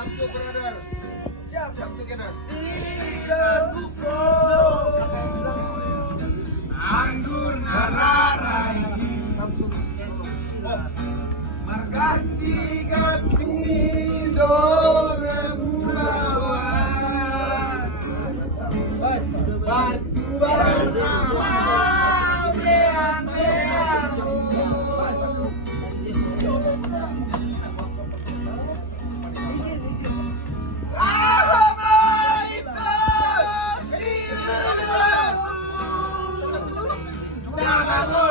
Samsu brother. Siap, siap sekitar. Anggur nararai Samsu. Marganti ganti dole buawan batu bernama beang-beang. Vamos